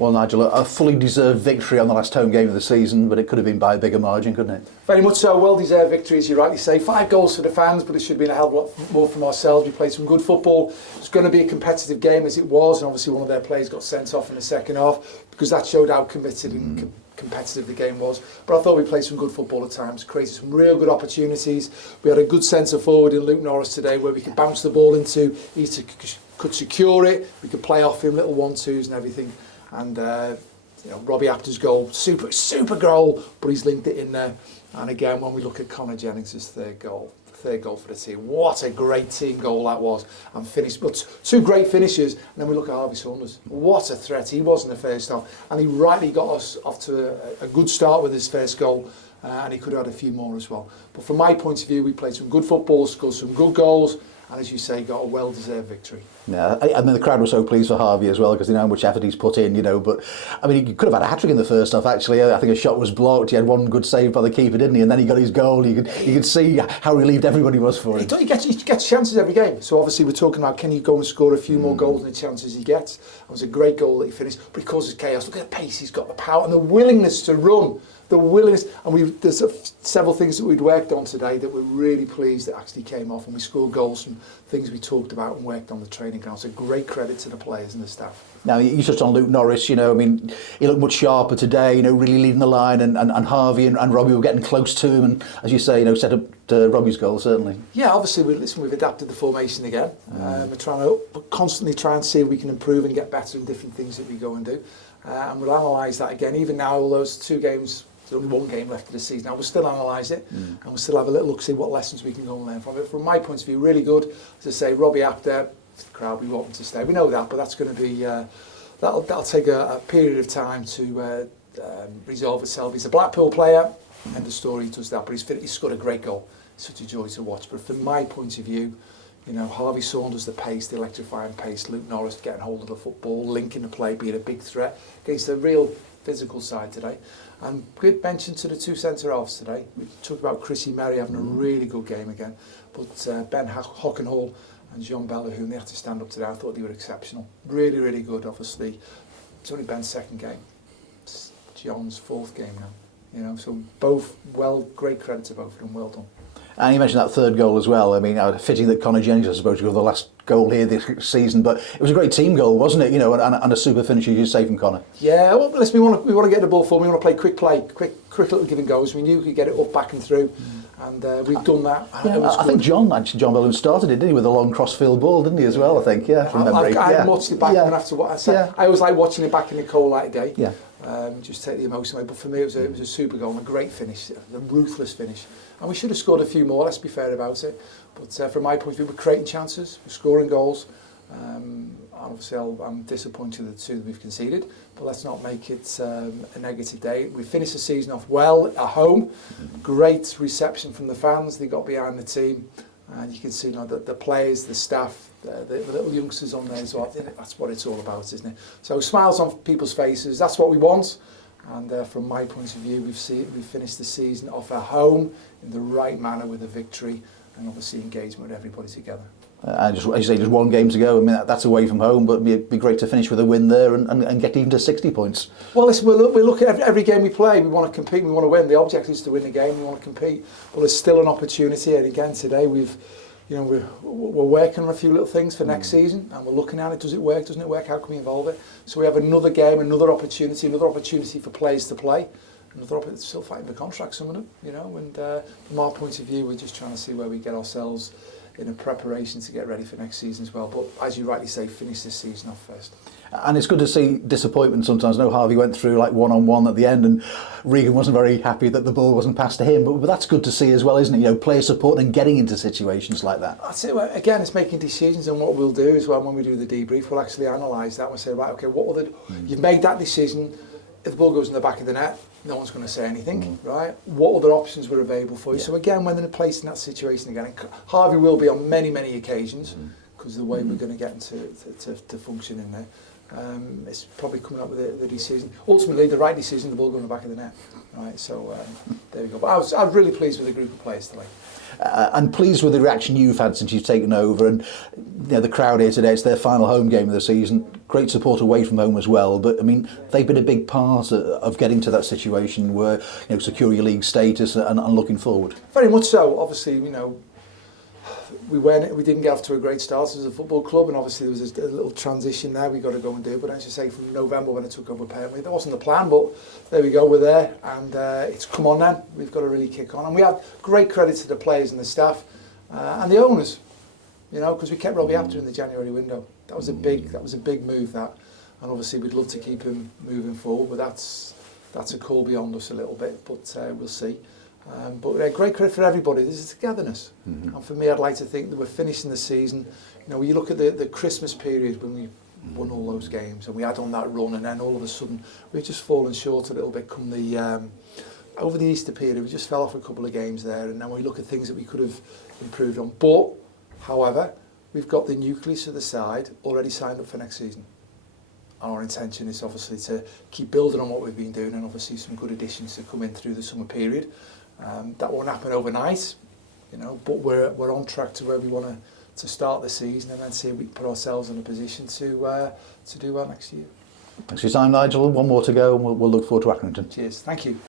Well, Nigel, a fully deserved victory on the last home game of the season, but it could have been by a bigger margin, couldn't it? Very much so. Well-deserved victory, as you rightly say. 5 goals for the fans, but it should have been a hell of a lot more from ourselves. We played some good football. It's going to be a competitive game, as it was, and obviously one of their players got sent off in the second half because that showed how committed and competitive the game was. But I thought we played some good football at times, created some real good opportunities. We had a good centre forward in Luke Norris today where we could bounce the ball into, he could secure it, we could play off him, little 1-2s and everything. And 𝗬𝗢𝗨𝗣𝗣𝗢𝗧 goal, super goal, but he's linked it in there. And again, when we look at 𝗦𝗧𝗔𝗬𝗔's third goal for the team, what a great team goal that was, and finished, but 2 great finishes. And then we look at 𝗦𝗧𝗔𝗬, what a threat he was in the first half, and he rightly got us off to a good start with his first goal, and he could have had a few more as well. But from my point of view, we played some good football, scored some good goals, and as you say, got a well-deserved victory. Yeah, I mean the crowd was so pleased for Harvey as well because they know how much effort he's put in, But I mean, he could have had a hat-trick in the first half. Actually, I think a shot was blocked. He had one good save by the keeper, didn't he? And then he got his goal. You could see how relieved everybody was for him. He gets chances every game. So obviously we're talking about, can he go and score a few more goals than the chances he gets? It was a great goal that he finished, but he causes chaos. Look at the pace he's got, the power and the willingness to run. The willingness, and there's several things that we'd worked on today that we're really pleased that actually came off, and we scored goals from things we talked about and worked on the training ground. So great credit to the players and the staff. Now, you touched on Luke Norris, I mean, he looked much sharper today, really leading the line, and Harvey and Robbie were getting close to him, and as you say, set up Robbie's goal, certainly. Yeah, obviously, we've adapted the formation again. We're trying to constantly try and see if we can improve and get better in different things that we go and do. And we'll analyse that again, even now, all those 2 games, there's only 1 game left of the season. Now we'll still analyse it and we'll still have a little look, see what lessons we can go and learn from it. From my point of view, really good. As I say, 𝗬𝗢𝗡𝗡𝗏, the crowd, we want them to stay. We know that, but that's going to be that'll take a period of time to resolve itself. He's a Blackpool player, and the story does that. But he's scored a great goal. It's such a joy to watch. But from my point of view, 𝗦𝗧𝗔𝗬𝗔, the pace, the electrifying pace, Luke Norris getting hold of the football, linking the play, being a big threat against the real physical side today. And good mention to the 2 centre-halves today. We talked about 𝗬𝗢𝗨𝗏𝗧 having a really good game again. But Ben Hockenhall and John Bellahune, they had to stand up today. I thought they were exceptional. Really, really good, obviously. It's only Ben's 2nd game. It's John's 4th game now. So both, great credit to both of them, well done. And you mentioned that 3rd goal as well. I mean, fitting that 𝗦𝗧𝗔𝗬𝗔 is supposed to go the last goal here this season, but it was a great team goal, wasn't it? And a super finish, as you say, from Connor. Yeah, well, listen, we want to get the ball forward. We want to play quick little giving goals. We knew we could get it up, back and through, and we've done that. I think John Bellahune started it, didn't he, with a long cross-field ball, didn't he, as well, I think, from memory. I watched it back and after what I said. I always like watching it back in the cold light day. Yeah. Just take the emotion away. But for me, it was a super goal and a great finish, a ruthless finish. And we should have scored a few more, let's be fair about it. But from my point of view, we're creating chances, we're scoring goals. Obviously, I'm disappointed with the 2 that we've conceded, but let's not make it a negative day. We finished the season off well at home. Great reception from the fans. They got behind the team. And you can see now that the players, the staff, the little youngsters on there as well. That's what it's all about, isn't it? So smiles on people's faces, that's what we want. And from my point of view, we've finished the season off at home in the right manner with a victory and obviously engagement with everybody together. And just, as you say, just 1 game to go. I mean, that's away from home, but it'd be great to finish with a win there and get even to 60 points. Well, listen, we look at every game we play. We want to compete, we want to win. The objective is to win the game, we want to compete. But there's still an opportunity, and again today we're working on a few little things for next season, and we're looking at it. Does it work? Doesn't it work? How can we involve it? So we have another game, another opportunity for players to play. Another opportunity, still fighting for contracts, some of them, And from our point of view, we're just trying to see where we get ourselves in a preparation to get ready for next season as well. But as you rightly say, finish this season off first. And it's good to see disappointment sometimes. I know Harvey went through like 1-on-1 at the end, and Regan wasn't very happy that the ball wasn't passed to him. But that's good to see as well, isn't it? Player support and getting into situations like that. I'd say, again, it's making decisions, and what we'll do is when we do the debrief, we'll actually analyse that. We'll say, right, okay, you've made that decision. If the ball goes in the back of the net, no one's going to say anything, right? What other options were available for you? Yeah. So again, when they're placed in that situation again, and Harvey will be on many occasions, because of the way we're going to get him to function in there. It's probably coming up with the decision. Ultimately, the right decision, the ball going in the back of the net. Right, so there we go. But I was really pleased with the group of players today. and pleased with the reaction you've had since you've taken over. And the crowd here today, it's their final home game of the season. Great support away from home as well. But I mean, they've been a big part of getting to that situation where secure your league status and looking forward. Very much so. Obviously, we didn't get off to a great start as a football club, and obviously there was a little transition there we got to go and do. But as you say, from November when I took over Permanently, that wasn't the plan, but there we go, we're there, and it's come on then. We've got to really kick on, and we have great credit to the players and the staff and the owners, because we kept Robbie Apter in the January window. That was a big move, that, and obviously we'd love to keep him moving forward, but that's a call beyond us a little bit, but we'll see. But great credit for everybody. This is togetherness. And for me, I'd like to think that we're finishing the season. When you look at the Christmas period when we won all those games and we had on that run, and then all of a sudden we've just fallen short a little bit come the over the Easter period. We just fell off a couple of games there, and then we look at things that we could have improved on. But, however, we've got the nucleus of the side already signed up for next season. Our intention is obviously to keep building on what we've been doing, and obviously some good additions to come in through the summer period. That won't happen overnight, but we're on track to where we want to start the season, and then see if we can put ourselves in a position to do well next year. Thanks for your time, Nigel. One more to go, and we'll look forward to Accrington. Cheers. Thank you.